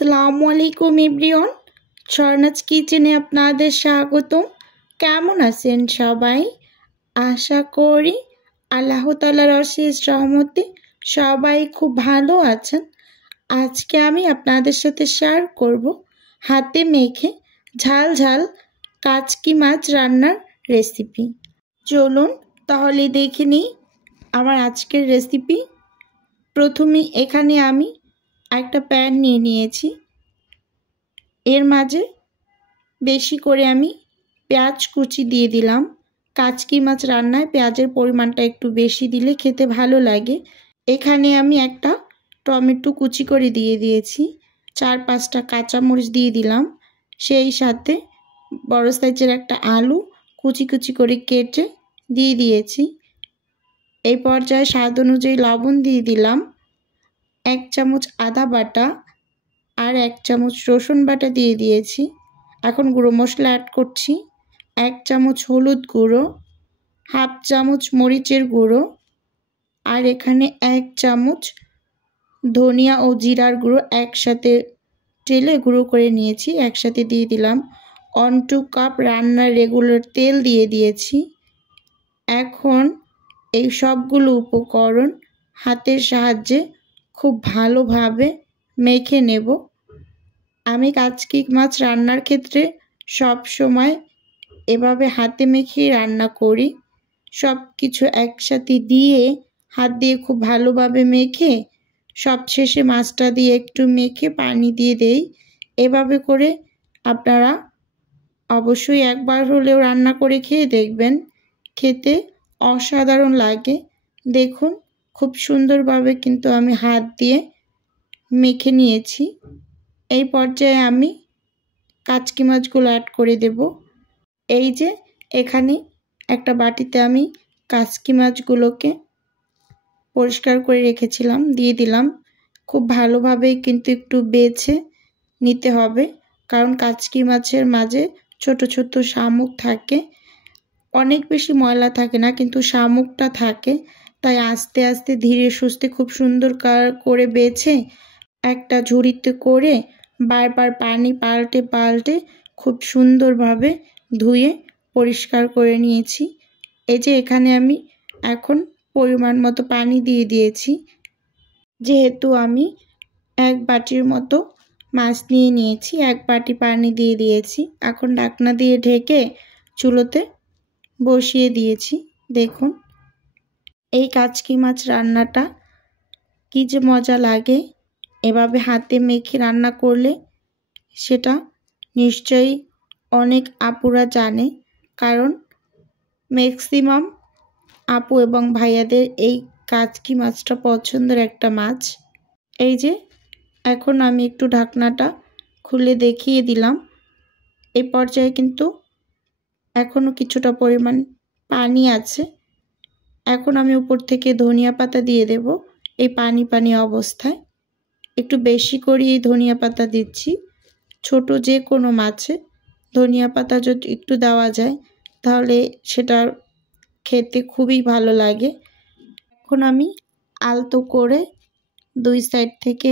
আসসালামু আলাইকুম এভরিওয়ান, স্বর্ণাজ কিচেনে আপনাদের স্বাগতম। কেমন আছেন সবাই? আশা করি আল্লাহ তাআলার অশেষ রহমতে সবাই খুব ভালো আছেন। আজকে আমি আপনাদের সাথে শেয়ার করব হাতে মেখে ঝাল ঝাল কাচকি মাছ রান্নার রেসিপি। চলুন তাহলে দেখে নিই আমার আজকের রেসিপি। প্রথমে এখানে আমি একটা প্যান নিয়ে নিয়েছি। এর মাঝে বেশি করে আমি পেঁয়াজ কুচি দিয়ে দিলাম। কাচকি মাছ রান্নায় পেঁয়াজের পরিমাণটা একটু বেশি দিলে খেতে ভালো লাগে। এখানে আমি একটা টমেটো কুচি করে দিয়ে দিয়েছি। 4-5টা কাঁচামরিচ দিয়ে দিলাম। সেই সাথে বড় সাইজের একটা আলু কুচি কুচি করে কেটে দিয়ে দিয়েছি। এই পর্যায়ে স্বাদ অনুযায়ী লবণ দিয়ে দিলাম। 1 চামচ আদা বাটা আর 1 চামচ রসুন বাটা দিয়ে দিয়েছি। এখন গুঁড়ো মশলা অ্যাড করছি। 1 চামচ হলুদ গুঁড়ো, 1/2 চামচ মরিচের গুঁড়ো, আর এখানে 1 চামচ ধনিয়া ও জিরার গুঁড়ো একসাথে ঢেলে গুঁড়ো করে নিয়েছি। একসাথে দিয়ে দিলাম 1-2 কাপ রান্নার রেগুলার তেল দিয়ে দিয়েছি। এখন এই সবগুলো উপকরণ হাতের সাহায্যে খুব ভালোভাবে মেখে নেব। আমি কাচকি মাছ রান্নার ক্ষেত্রে সব সময় এভাবে হাতে মেখে রান্না করি। সব কিছু একসাথে দিয়ে হাত দিয়ে খুব ভালোভাবে মেখে সবশেষে মাছটা দিয়ে একটু মেখে পানি দিয়ে দেই। এভাবে করে আপনারা অবশ্যই একবার হলেও রান্না করে খেয়ে দেখবেন, খেতে অসাধারণ লাগে। দেখুন খুব সুন্দরভাবে কিন্তু আমি হাত দিয়ে মেখে নিয়েছি। এই পর্যায়ে আমি কাচকি মাছগুলো অ্যাড করে দেব। এই যে এখানে একটা বাটিতে আমি কাচকি মাছগুলোকে পরিষ্কার করে রেখেছিলাম, দিয়ে দিলাম। খুব ভালোভাবে কিন্তু একটু বেছে নিতে হবে, কারণ কাচকি মাছের মাঝে ছোট ছোট শামুক থাকে। অনেক বেশি ময়লা থাকে না, কিন্তু শামুকটা থাকে। তাই আস্তে আস্তে ধীরে সুস্থে খুব সুন্দর করে বেছে একটা ঝুড়িতে করে বারবার পানি পাল্টে পাল্টে খুব সুন্দরভাবে ধুয়ে পরিষ্কার করে নিয়েছি। এই যে এখানে আমি এখন পরিমাণ মতো পানি দিয়ে দিয়েছি। যেহেতু আমি 1 বাটির মতো মাছ নিয়ে নিয়েছি, 1 বাটি পানি দিয়ে দিয়েছি। এখন ঢাকনা দিয়ে ঢেকে চুলোতে বসিয়ে দিয়েছি। দেখুন এই কাচকি মাছ রান্নাটা কী যে মজা লাগে এভাবে হাতে মেখে রান্না করলে, সেটা নিশ্চয়ই অনেক আপুরা জানে, কারণ ম্যাক্সিমাম আপু এবং ভাইয়াদের এই কাচকি মাছটা পছন্দের একটা মাছ। এই যে এখন আমি একটু ঢাকনাটা খুলে দেখিয়ে দিলাম। এই পর্যায়ে কিন্তু এখনও কিছুটা পরিমাণ পানি আছে। এখন আমি উপর থেকে ধনিয়া পাতা দিয়ে দেব। এই পানি পানি অবস্থায় একটু বেশি করে এই ধনিয়া পাতা দিচ্ছি। ছোট যে কোনো মাছে ধনিয়া পাতা যদি একটু দেওয়া যায় তাহলে সেটা খেতে খুবই ভালো লাগে। এখন আমি আলতো করে 2 সাইড থেকে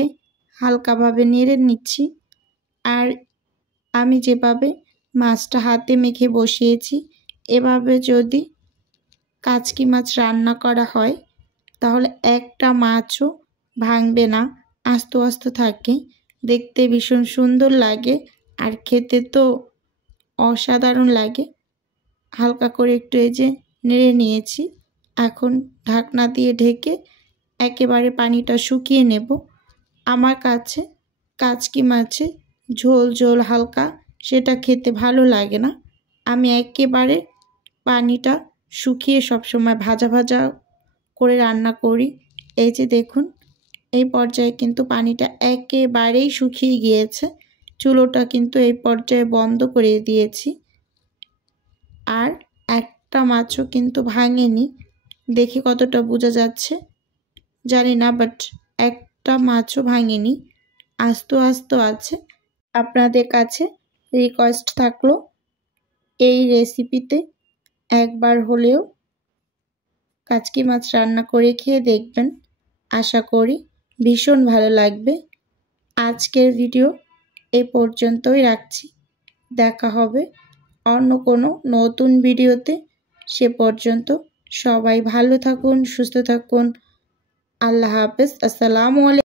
হালকাভাবে নেড়ে নিচ্ছি। আর আমি যেভাবে মাছটা হাতে মেখে বসিয়েছি, এভাবে যদি কাচকি মাছ রান্না করা হয় তাহলে একটা মাছও ভাঙবে না, আস্ত আস্ত থাকে। দেখতে ভীষণ সুন্দর লাগে আর খেতে তো অসাধারণ লাগে। হালকা করে একটু এই যে নেড়ে নিয়েছি। এখন ঢাকনা দিয়ে ঢেকে একেবারে পানিটা শুকিয়ে নেব। আমার কাছে কাচকি মাছে ঝোল ঝোল হালকা সেটা খেতে ভালো লাগে না। আমি একেবারে পানিটা শুকিয়ে সবসময় ভাজা ভাজা করে রান্না করি। এই যে দেখুন এই পর্যায়ে কিন্তু পানিটা একেবারেই শুকিয়ে গিয়েছে। চুলোটা কিন্তু এই পর্যায়ে বন্ধ করে দিয়েছি। আর একটা মাছও কিন্তু ভাঙেনি। দেখে কতটা বোঝা যাচ্ছে জানি না, বাট একটা মাছও ভাঙেনি, আস্ত আস্ত আছে। আপনাদের কাছে রিকোয়েস্ট থাকলো এই রেসিপিতে একবার হলেও কাচকি মাছ রান্না করে খেয়ে দেখবেন। আশা করি ভীষণ ভালো লাগবে। আজকের ভিডিও এ পর্যন্তই রাখছি। দেখা হবে অন্য কোনো নতুন ভিডিওতে। সে পর্যন্ত সবাই ভালো থাকুন, সুস্থ থাকুন। আল্লাহ হাফেজ। আসসালামু আলাইকুম।